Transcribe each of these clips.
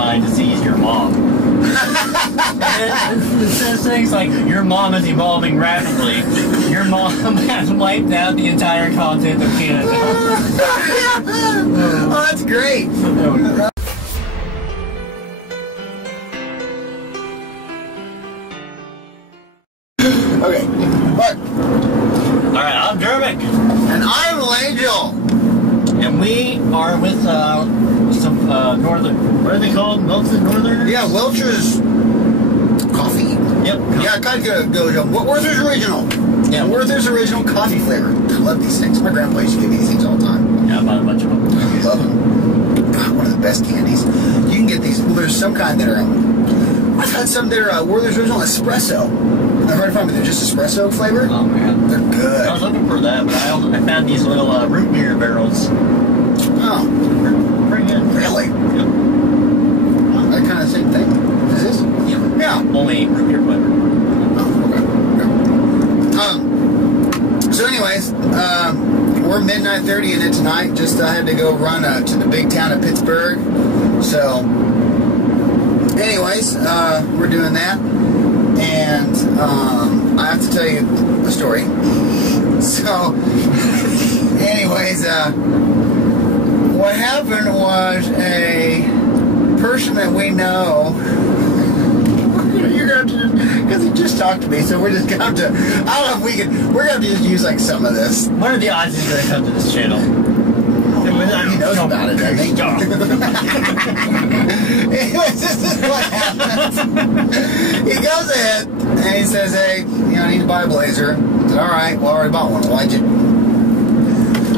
mind to seize your mom. It says things like, your mom is evolving rapidly. Your mom has wiped out the entire continent of Canada. Oh, that's great. Okay, Mark. Alright, I'm Dermot. And I'm Langel. And we are with some northern, what are they called? Milton Northern? Yeah, Welch's Coffee. Yep. Yeah, kind of goes on. Werther's Original. Yeah. Werther's Original Coffee flavor. I love these things. My grandpa used to give me these things all the time. Yeah, I bought a bunch of them. I love them. God, one of the best candies. You can get these. Well, there's some kind that are. I've had some that are Werther's Original Espresso. I've heard of them, but they're just espresso flavor. Oh man, they're good. I was looking for that, but I found these little root beer barrels. Oh, pretty good. Really? Yep. That kind of same thing. Is this? Yeah. Yeah. Only root beer flavor. Oh, okay. So anyways, we're Midnite 30 in it tonight. Just I had to go run to the big town of Pittsburgh. So, anyways, we're doing that. And I have to tell you a story. So, anyways, what happened was a person that we know. You're going to, because he just talked to me, so we're just going to have to. I don't know if we can. We're going to just use like some of this. What are the odds he's going to come to this channel? He knows about it, doesn't he? Anyways, this is what happens. He goes ahead and he says, "Hey, I need to buy a blazer." I said, "All right, well, I already bought one. Why'd you?"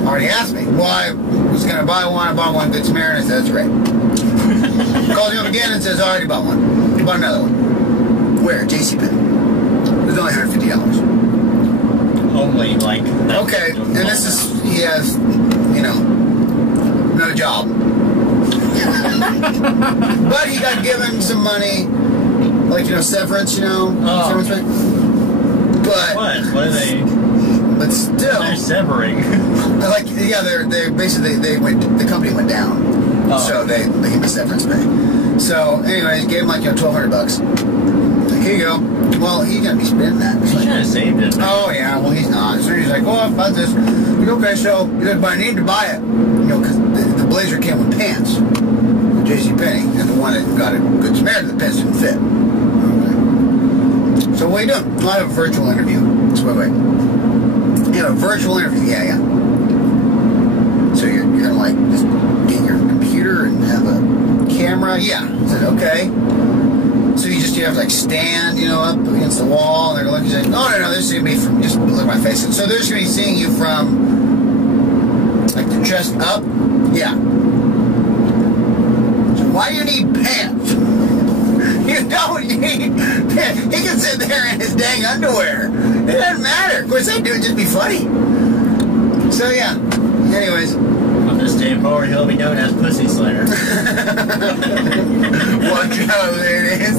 Already asked me. Well, I was going to buy one. I bought one Good Samaritan. I said, "That's right." Calls him again and says, "I already bought one. You bought another one. Where? JCPenney. It was only $150. Only like that. Okay, and this is he has, no job. But he got given some money, like, severance, severance pay. But what are they? But still, they're severing. Like, yeah, they're basically the company went down, so they gave me severance pay. So, anyways, gave him like $1,200. Like, here you go. Well, he's gonna be spending that. He should have saved it. Oh yeah, well he's not. So he's like, "Oh, I bought this." Like, okay, so he said, "But I need to buy it, because the blazer came with pants, JCPenney, and the one that got a Good Samaritan, the pants didn't fit." Okay. So what are you doing? Well, I have a virtual interview. So wait. You have a virtual interview? Yeah. So you're gonna like just get your computer and have a camera? Yeah. I said, okay. So you have to like stand, up against the wall, and they're looking at you. Oh no, they're seeing me from just look at my face. So they're just gonna be seeing you from like the chest up. Yeah. So why do you need pants? You don't need pants. He can sit there in his dang underwear. It doesn't matter. Of course, they do it just be funny. So yeah. Anyways. From this day forward, he'll be known as Pussy Slayer. Watch out, ladies.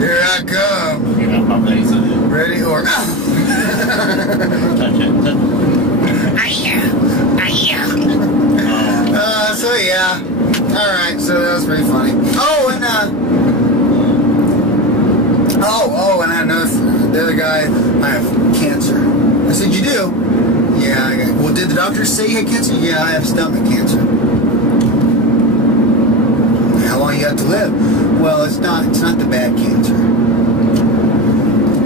Here I come. Ready or touch it. So yeah. Alright, so that was pretty funny. Oh, and and I know the other guy, I have cancer. I said, "You do?" Yeah, well, did the doctor say you had cancer? Yeah, I have stomach cancer. How long you got to live? Well, it's not the bad cancer.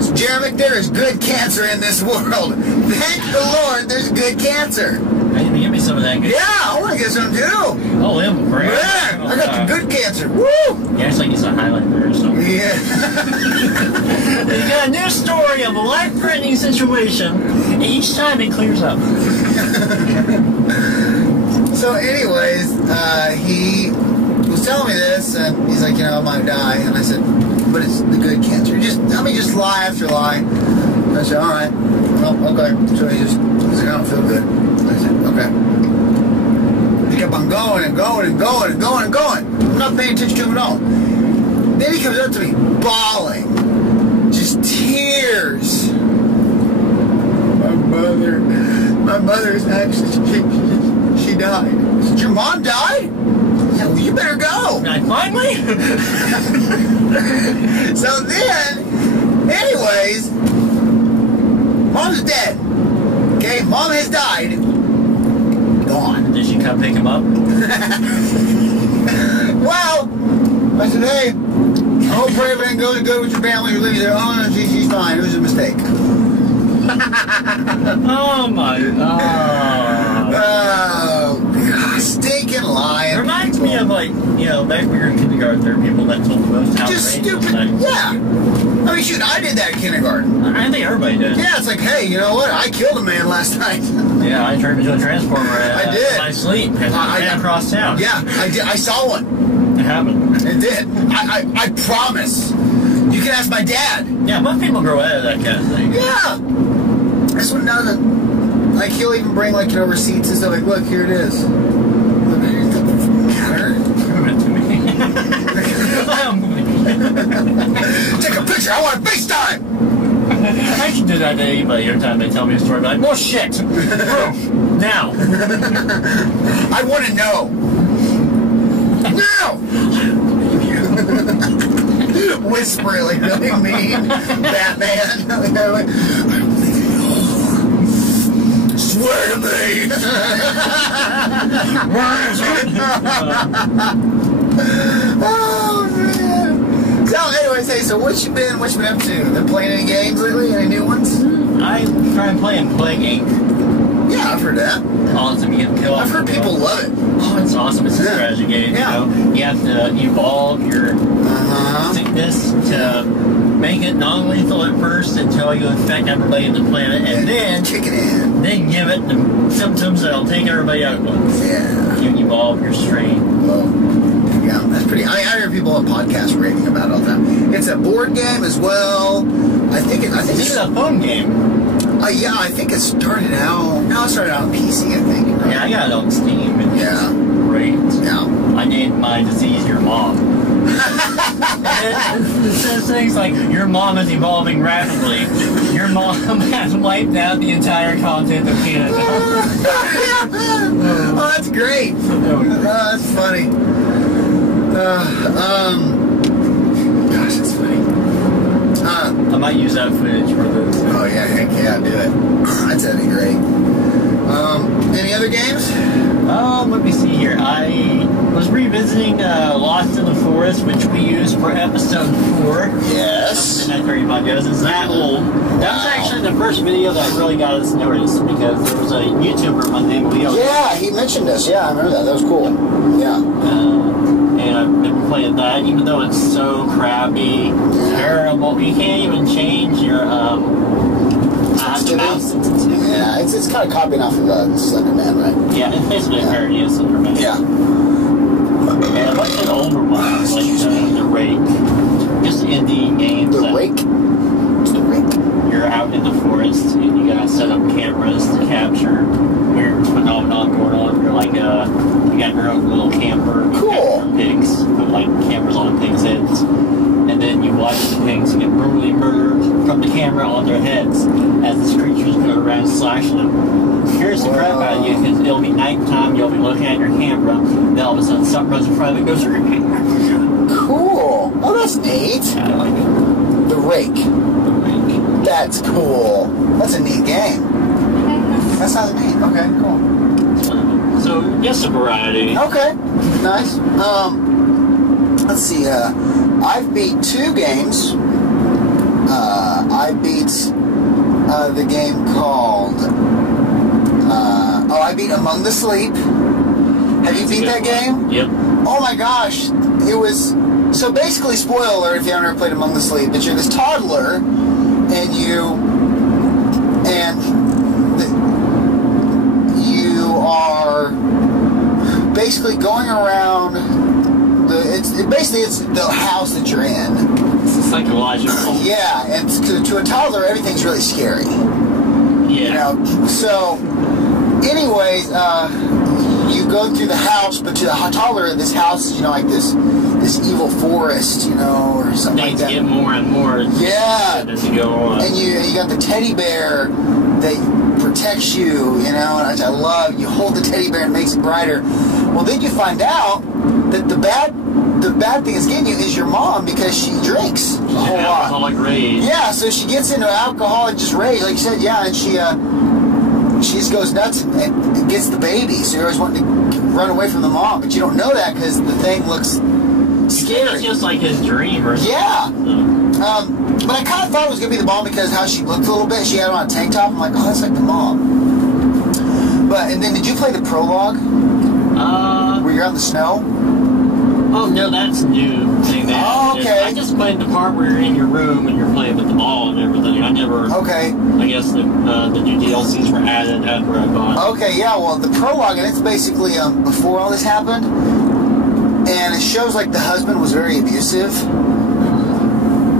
So, Jeremy, there is good cancer in this world. Thank the Lord, there's good cancer. Hey, give me some of that good. Yeah, I want to get some too. Oh, live great. Yeah, I got the good cancer. Woo! Yeah, it's like it's a highlight there or something. Yeah. You got a new story of a life-threatening situation, and each time it clears up. So anyways, he was telling me this, and he's like, I might die. And I said, but it's the good cancer. Just lie after lie. I said, all right. Well, okay. So he's like, I don't feel good. I said, okay. He kept on going and going and going and going and going. I'm not paying attention to him at all. Then he comes up to me, bawling. Just tears. My mother's actually, she died. I said, your mom died? Yeah, well, You better go. I finally? So then, anyways, Mom's dead. Okay, Mom has died. Gone. Did she come pick him up? Well, I said, hey, I hope everything goes good with your family. You're leaving there. Oh, no, she's fine. It was a mistake. Oh my god. Oh, God. Stinking lying. It reminds me of, like, you know, back when we were in kindergarten, there were people that told the most outrageous Just stupid. things. Yeah. I mean, shoot, I did that in kindergarten. I think everybody did. Yeah, it's like, hey, you know what? I killed a man last night. Yeah, I turned into a transformer I did. in my sleep. I ran across town. Yeah, I did. I saw one. It happened. It did. I promise. You can ask my dad. Yeah, most people grow out of that kind of thing. Yeah. This one doesn't. Like, he'll even bring, like, you know, receipts and stuff. Like, look, here it is. Look, it doesn't matter. Prove it to me. Take a picture. I want FaceTime. I should do that to anybody every time they tell me a story. Like, well, shit. Proof. Now. I want to know. Now. Whisper it like really mean. Batman. Swear to me. Where is it? Oh man. So anyways, hey, so what you been up to? Been playing any games lately? Any new ones? I try and play Plague Inc. Yeah, I've heard that. Awesome, you get killed. I've heard people love it. Oh, it's awesome. It's a strategy game. Yeah. You know, you have to evolve your sickness to make it non-lethal at first until you infect everybody on the planet, and then kick it in. Then give it the symptoms that'll take everybody out at once. Yeah. You evolve your strain. Well, yeah, that's pretty. I hear people on podcasts raving about it all the time. It's a board game as well. I think It's a phone game. Yeah, I think it started out. No, it started out on PC. I think. Right? Yeah, I got it on Steam. Yeah. Great. Yeah. I named my disease Your Mom. It says things like, your mom is evolving rapidly. Your mom has wiped out the entire continent of Canada. Oh, that's great. Oh, that's funny. Gosh, that's funny. I might use that footage for this. Oh, yeah, heck yeah, do it. That'd be great. Any other games? Let me see here. I was revisiting Lost in the Forest, which we used for episode 4. Yes. Midnite 35 goes. It's that old. That was actually the first video that really got us noticed, because there was a YouTuber by the name of Leo. Yeah, he mentioned us. Yeah, I remember that. That was cool. Yeah. And I've been playing that, even though it's so crappy, terrible. You can't even change your mouse sensitivity. Yeah, it's kind of copying off of Slenderman, right? Yeah, it's basically a parody of Slenderman. Yeah. And a bunch of the older ones, like The Rake, just indie games. The Rake? What's The Rake? You're out in the forest, and you gotta set up cameras to capture weird phenomenon going on. You're like, you got your own little camper. You Cool. capture pigs, put like cameras on pigs' heads. And then you watch the pigs get brutally murdered from the camera on their heads as these creatures go around slashing them. Scares the crap out of you, because it'll be nighttime, you'll be looking at your camera, then all of a sudden something runs in front of it, goes through your camera. Cool. Oh, that's neat. I like it. The Rake. The Rake. That's cool. That's a neat game. That sounds neat. Okay, cool. So, yes, a variety. Okay, nice. Let's see. I've beat 2 games. I beat the game called. I beat Among the Sleep. Have you beat that game? Yep. Oh my gosh, it was. So basically, spoiler alert if you haven't ever played Among the Sleep, but you're this toddler, and you are basically going around. It's the house that you're in. It's a psychological. Yeah, and to a toddler, everything's really scary. Yeah. You know, so, anyways, you go through the house, but to the toddler, this house is, like this evil forest, or something like that. Things get more and more. Yeah. As you go on. And you got the teddy bear that protects you, and I love. You hold the teddy bear and it makes it brighter. Well, then you find out the bad thing is getting you is your mom because she drinks a whole lot. Alcoholic rage. Yeah, so she gets into alcoholic just rage, like you said. Yeah, and she just goes nuts and gets the baby. So you're always wanting to run away from the mom, but you don't know that because the thing looks scary. It's just like his dream or something. Yeah. But I kind of thought it was going to be the mom because how she looked a little bit. She had on a tank top. I'm like, oh, that's like the mom. And then did you play the prologue? Where you're out in the snow? Oh, no, that's new thing. Oh, okay. I just played the part where you're in your room and you're playing with the ball and everything. I never... Okay. I guess the new DLCs were added after I bought. Okay, yeah, well, the prologue, and it's basically before all this happened. And it shows like the husband was very abusive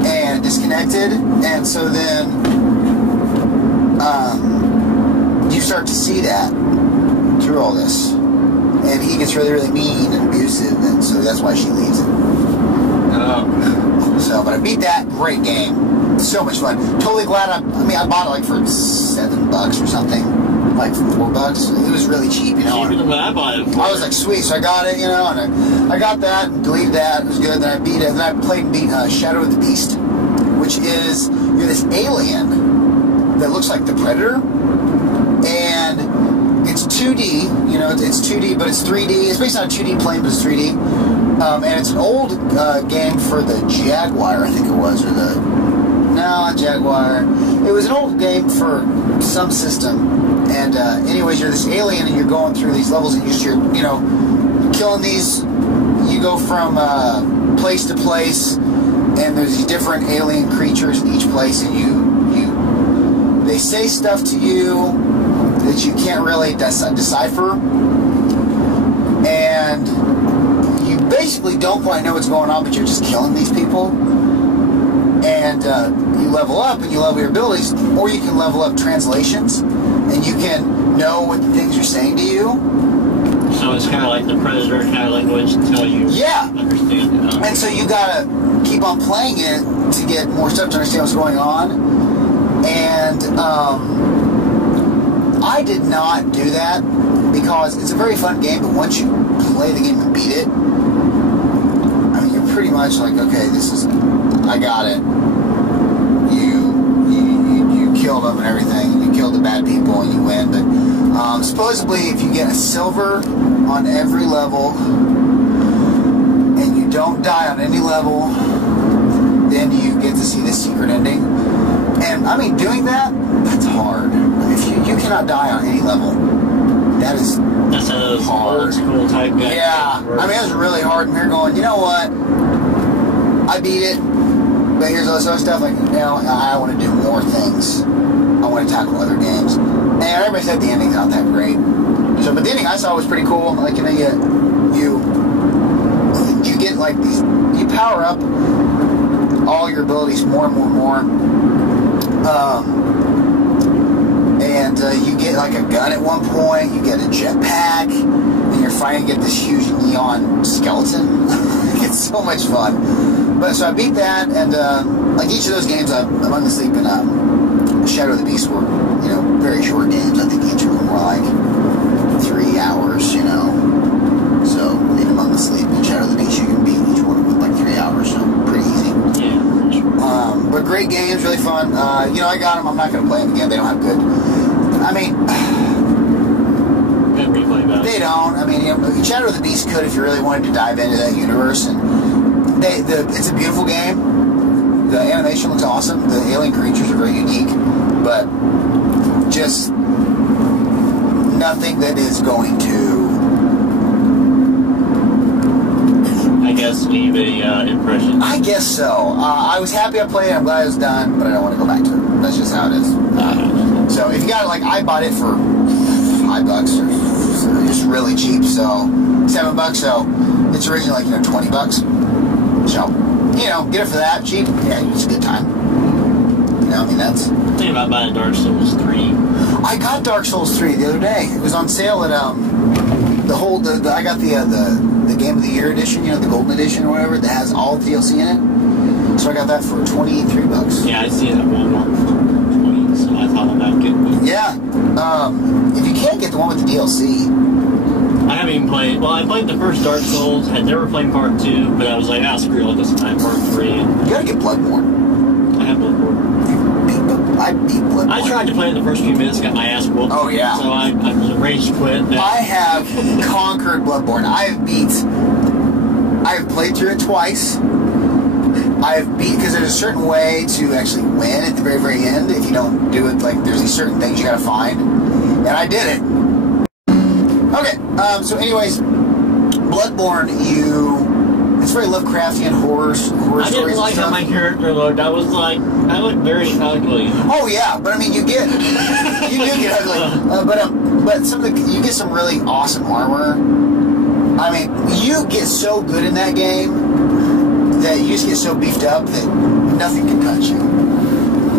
and disconnected. And so then you start to see that through all this. And he gets really, really mean and abusive, and so that's why she leaves him. So, but I beat that. Great game. So much fun. Totally glad I bought it like for $7 or something. Like for $4. It was really cheap, you know. Cheaper than what I bought it for. I was like, sweet. So I got it, you know, and I got that and deleted that. It was good. Then I beat it. Then I played and beat Shadow of the Beast, which is, you're this alien that looks like the Predator. And it's 2D, you know, it's 2D, but it's 3D. It's based on a 2D plane, but it's 3D. And it's an old game for the Jaguar, I think it was, or the... No, not Jaguar. It was an old game for some system. And anyways, you're this alien and you're going through these levels and you're you know, killing these... You go from place to place, and there's these different alien creatures in each place, and they say stuff to you that you can't really decipher, and you basically don't quite know what's going on, but you're just killing these people, and you level up and you level your abilities, or you can level up translations, and you can know what the things are saying to you. So it's kind of like the Predator kind of language until you understand it. And so you gotta keep on playing it to get more stuff to understand what's going on, and I did not do that because it's a very fun game, but once you play the game and beat it, I mean, you're pretty much like, okay, I got it. You killed them and everything. You killed the bad people and you win. But supposedly, if you get a silver on every level and you don't die on any level, then you get to see the secret ending. And I mean, doing that's hard. If you cannot die on any level, that's hard. Old school type game. Yeah, I mean, it was really hard. And you're going, you know what? I beat it, but here's all this other stuff. Like, you know, I want to do more things. I want to tackle other games. And everybody said the ending's not that great. So, but the ending I saw was pretty cool. Like, you know, you get like these, you power up all your abilities more and more and more. You get like a gun at one point, you get a jetpack, and you're fighting against this huge neon skeleton. It's so much fun. But so I beat that, and like each of those games, Among the Sleep and Shadow of the Beast were, you know, very short games. I think each of them were like 3 hours, you know. So in Among the Sleep and Shadow of the Beast, you can beat each one with like 3 hours, so pretty easy. Yeah, sure. But great games, really fun. You know, I got them. I'm not going to play them again. They don't have good. I mean, good replay value. They don't. I mean, you know, Shadow of the Beast could if you really wanted to dive into that universe. And it's a beautiful game. The animation looks awesome. The alien creatures are very unique, but just nothing that is going to, I guess, leave a impression. I guess so. I was happy I played it. I'm glad it was done, but I don't want to go back to it. That's just how it is. So if you got it, like, I bought it for $5 or just really cheap, so $7. So it's originally like, you know, $20. So, you know, get it for that cheap. Yeah, it's a good time. You know, I mean, that's. Think about buying Dark Souls 3. I got Dark Souls 3 the other day. It was on sale at I got the Game of the Year edition, you know, the Golden Edition or whatever that has all the DLC in it. So I got that for $23. Yeah, I see it at Walmart for 20, so I thought about getting it. Yeah. If you can't get the one with the DLC, I haven't even played. Well, I played the first Dark Souls. Had never played part 2, but I was like, screw it, this time part 3. You gotta get Bloodborne. I have Bloodborne. I beat Bloodborne. I tried to play it the first few minutes, got my ass whooped. Oh, yeah. So I was rage quit. I have conquered Bloodborne. I have played through it twice. Because there's a certain way to actually win at the very, very end. If you don't do it, like, there's these certain things you gotta find. And I did it. Okay, so anyways, Bloodborne, it's very Lovecraftian horror stories. I didn't like how my character looked. I looked very ugly. Oh yeah, but I mean, you do get ugly. But you get some really awesome armor. I mean, you get so good in that game that you just get so beefed up that nothing can touch you.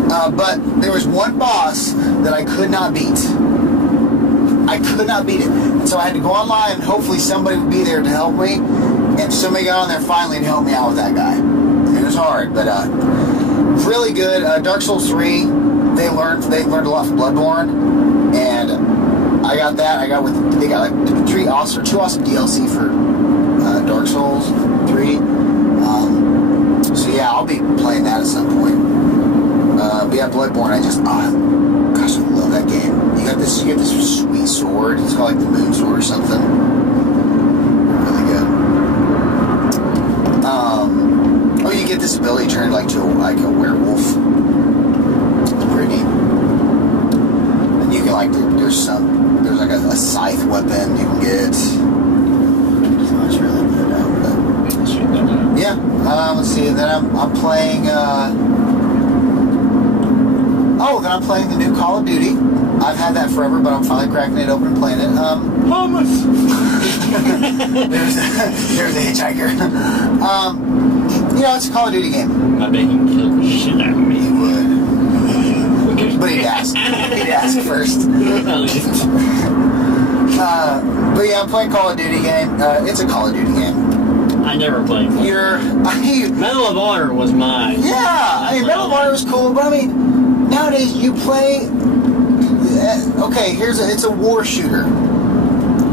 But there was one boss that I could not beat. I could not beat it. And so I had to go online and hopefully somebody would be there to help me. And somebody got on there finally and helped me out with that guy. It was hard, but really good. Dark Souls 3, they learned a lot from Bloodborne. And I got that. They got like 2 awesome DLC for Dark Souls 3. So yeah, I'll be playing that at some point. But yeah, Bloodborne, gosh, I love that game. You get this sweet sword. It's called like the Moon Sword or something. Really good. You get this ability turned like to like a werewolf. It's pretty neat. And you can there's like a scythe weapon you can get. So it's really good. Yeah. Let's see. Then I'm playing. Then I'm playing the new Call of Duty. I've had that forever, but I'm finally cracking it open and playing it. Hummus. there's a hitchhiker. It's a Call of Duty game. I bet he can kill the shit out of me. He would. But he'd ask. He'd ask first. But yeah, I'm playing Call of Duty game. It's a Call of Duty game. I never played. Medal of Honor was mine. Yeah, Medal of Honor was cool, but I mean, nowadays you play. Okay, it's a war shooter.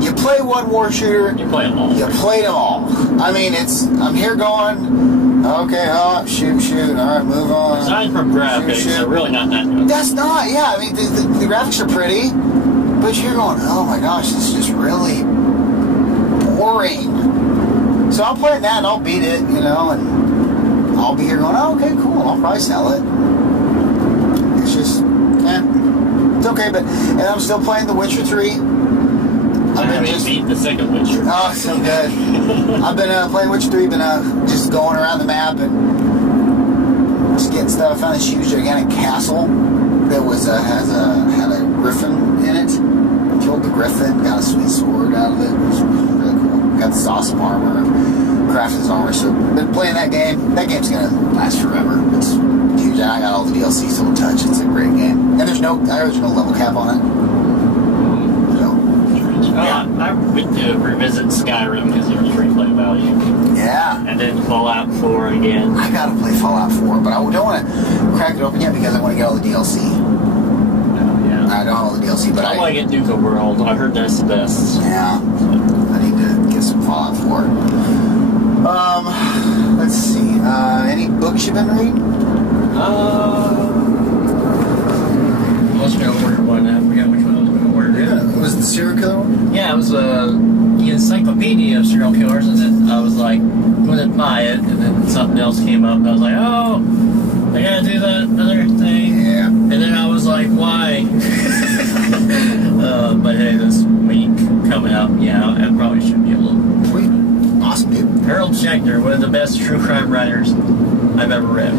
You play one war shooter. You play them all. You played them all. I mean, I'm here going. Okay, shoot. All right, move on. Aside from graphics, they're really not that good. That's not. Yeah, I mean, the graphics are pretty, but you're going, oh my gosh, this is just really boring. So I'll play that and I'll beat it, and I'll be here going, oh, okay, cool, I'll probably sell it. It's just, it's okay, and I'm still playing The Witcher 3. I haven't beat the second Witcher. Oh, so good. I've been playing Witcher 3, just going around the map and just getting stuff. I found this huge, gigantic castle that had a griffin in it. Killed the griffin, got a sweet sword out of it. It was really cool. Got this awesome armor, crafted his armor. So been playing that game. That game's gonna last forever. It's huge. I got all the DLC still to touch. It's a great game. And there's no level cap on it. So yeah. I went to revisit Skyrim because there was replay value. Yeah. And then Fallout 4 again. I gotta play Fallout 4, but I don't want to crack it open yet because I want to get all the DLC. I don't know all the DLC, but I want to get Nuka World. I heard that's the best. Yeah. I need to get some Fallout 4. Let's see. Any books you've been reading? I was going to order one. I forgot which one I was going to order. Yeah. Was it the serial killer one? Yeah, it was the encyclopedia of serial killers, and then I was like, going to buy it, and then something else came up, and I was like, oh, I gotta do that other thing. Yeah. And then I was like, why? But hey, this week coming up, yeah, I probably should be able to. Sweet. Awesome, dude. Harold Schechter, one of the best true crime writers I've ever read.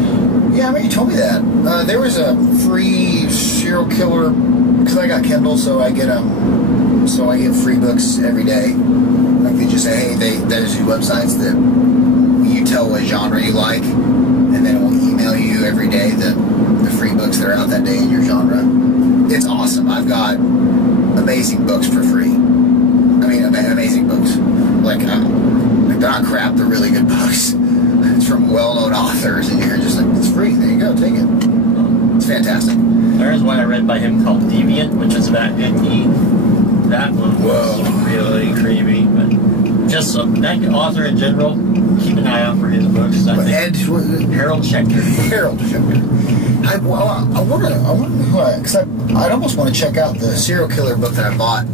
Yeah, I mean, you told me that. There was a free serial killer, because I got Kindle, so I get free books every day. Like they just say, hey, there's these websites that you tell what genre you like, and then it will email you every day the free books that are out that day in your genre. It's awesome. I've got amazing books for free. I mean, amazing books. Like they're not crap, they're really good books. It's from well-known authors, and you're just like, it's free. There you go, take it. It's fantastic. There is one I read by him called Deviant, which is about Ed Gein. That one was really creepy. But just that author in general, keep an eye out for his books. I think Harold Schechter. Harold Schechter. I wonder who because I'd almost want to check out the serial killer book that I bought.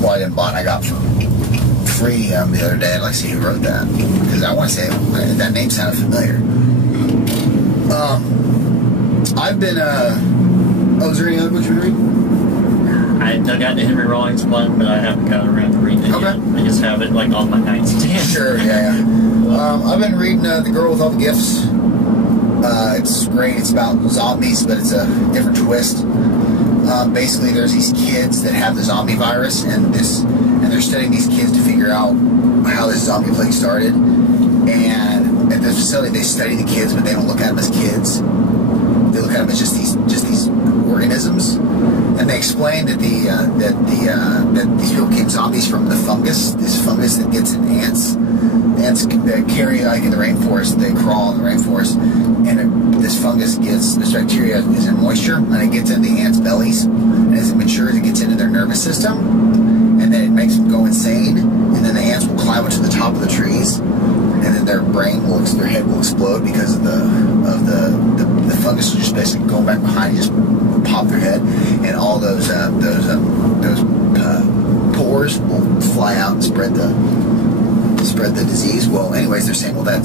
Well, I didn't buy it. I got for free the other day. I'd like to see who wrote that because I want to say that name sounded familiar. I've been. Is there any other books you've been reading? I dug out the Henry Rollins one, but I haven't got around to reading it yet. I just have it like on my nightstand. Sure, yeah. I've been reading The Girl with All the Gifts. It's great. It's about zombies, but it's a different twist. Basically, there's these kids that have the zombie virus, and they're studying these kids to figure out how this zombie plague started. And at this facility, they study the kids, but they don't look at them as kids. They look at them as just these organisms. And they explain that that these people became zombies from the fungus. This fungus that gets in ants. Ants that carry like in the rainforest. They crawl in the rainforest, and this fungus this bacteria is in moisture, and it gets into the ants' bellies. And as it matures, it gets into their nervous system, and then it makes them go insane. And then the ants will climb up to the top of the trees, and then their head will explode because of the fungus will just basically go back behind and just pop their head, and all those pores will fly out and spread the disease. Well, anyways, they're saying, well, they're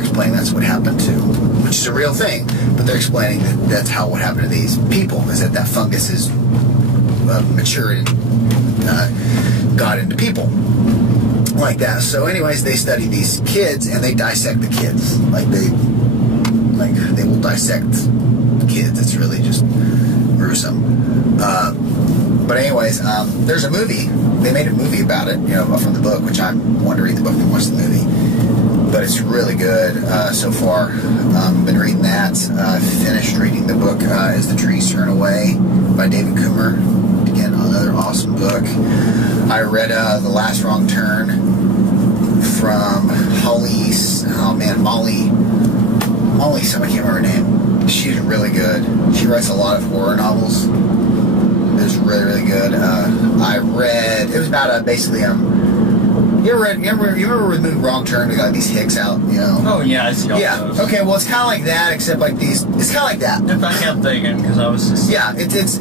explaining that's what happened to, which is a real thing, but they're explaining that's how what happened to these people is that fungus is matured and got into people like that. So, anyways, they study these kids and they dissect the kids. They will dissect kids. It's really just gruesome. But anyways, there's a movie. They made a movie about it, from the book, which I want to read the book and watch the movie. But it's really good so far. Been reading that. Finished reading the book As the Trees Turn Away by David Coomer. Again, another awesome book. I read The Last Wrong Turn from Molly, I can't remember her name. She's really good. She writes a lot of horror novels. It's really, really good. I read, it was about basically, you remember with the movie Wrong Turn, we got these hicks out, Oh, yeah, I see all those. Okay, well, it's kind of like that, except like these, it's kind of like that. If I kept thinking, because I was just... Yeah, it's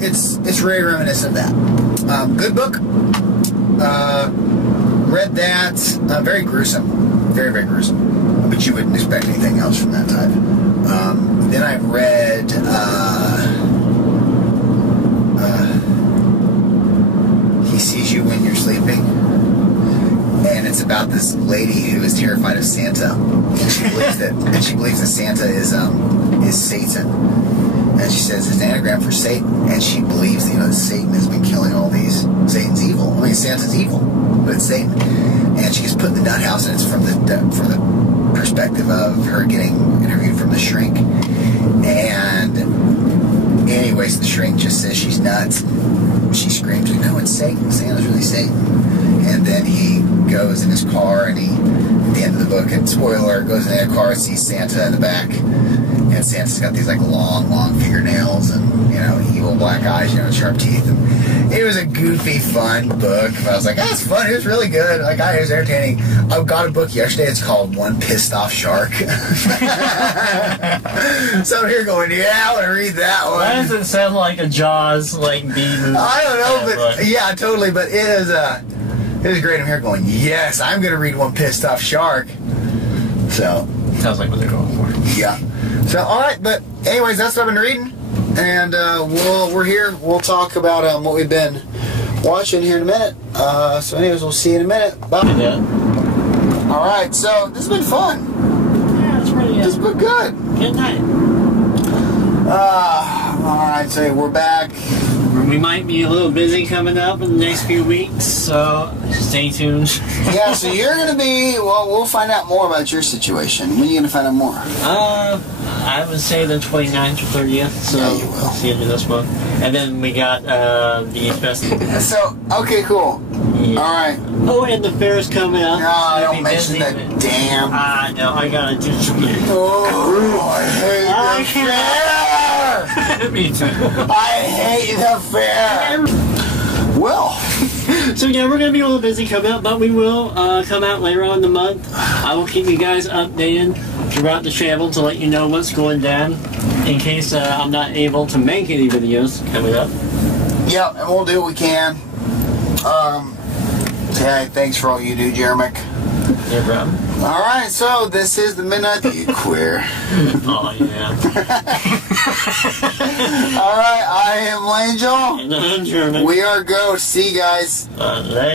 very reminiscent of that. Good book. Read that. Very gruesome. Very, very gruesome. But you wouldn't expect anything else from that type. Then I read He Sees You When You're Sleeping. And it's about this lady who is terrified of Santa. And she believes that Santa is Satan. And she says it's an anagram for Satan. And she believes, that Satan has been killing all these. Satan's evil. I mean, Santa's evil, but it's Satan. And she gets put in the nut house, and it's from the perspective of her getting interviewed from the shrink. And anyways, the shrink just says she's nuts. She screams, no, it's Satan. Santa's really Satan. And then he goes in his car, and at the end of the book, and spoiler alert, goes in their car and sees Santa in the back. And Santa's got these long fingernails and, evil black eyes, sharp teeth. And it was a goofy, fun book. But I was like, that's fun. It was really good. It was entertaining. I got a book yesterday. It's called One Pissed Off Shark. So I'm here going, I want to read that one. Why does it sound like a Jaws, B movie? I don't know, but yeah, totally. But it is great. I'm here going, yes, I'm going to read One Pissed Off Shark. So. Sounds like what they're going for. Yeah. So, all right, but anyways, that's what I've been reading, and we're here. We'll talk about what we've been watching here in a minute. So, anyways, we'll see you in a minute. Bye. Yeah. All right, so this has been fun. Yeah, it's pretty. This has been good. Good night. All right, so we're back. We might be a little busy coming up in the next few weeks, so stay tuned. Yeah, so you're going to be, we'll find out more about your situation. When are you going to find out more? I would say the 29th or 30th, so yeah, you will. see you in this month. And then we got the festival. So, okay, cool. Yeah. All right. Oh, and the fair's coming up. No, don't mention that damn. No, I gotta do something. Oh, I hate the fair. Me too. I hate the fair. Well, So yeah, we're going to be a little busy coming up, but we will come out later on in the month. I will keep you guys updated throughout the channel to let you know what's going down in case I'm not able to make any videos coming up. Yep, and we'll do what we can. Hey, thanks for all you do, Jeremic. No problem. Alright, so this is the Midnight You Queer. Oh, yeah. Alright, I am Langel. And I'm German. We are Ghosts. See you guys. Later.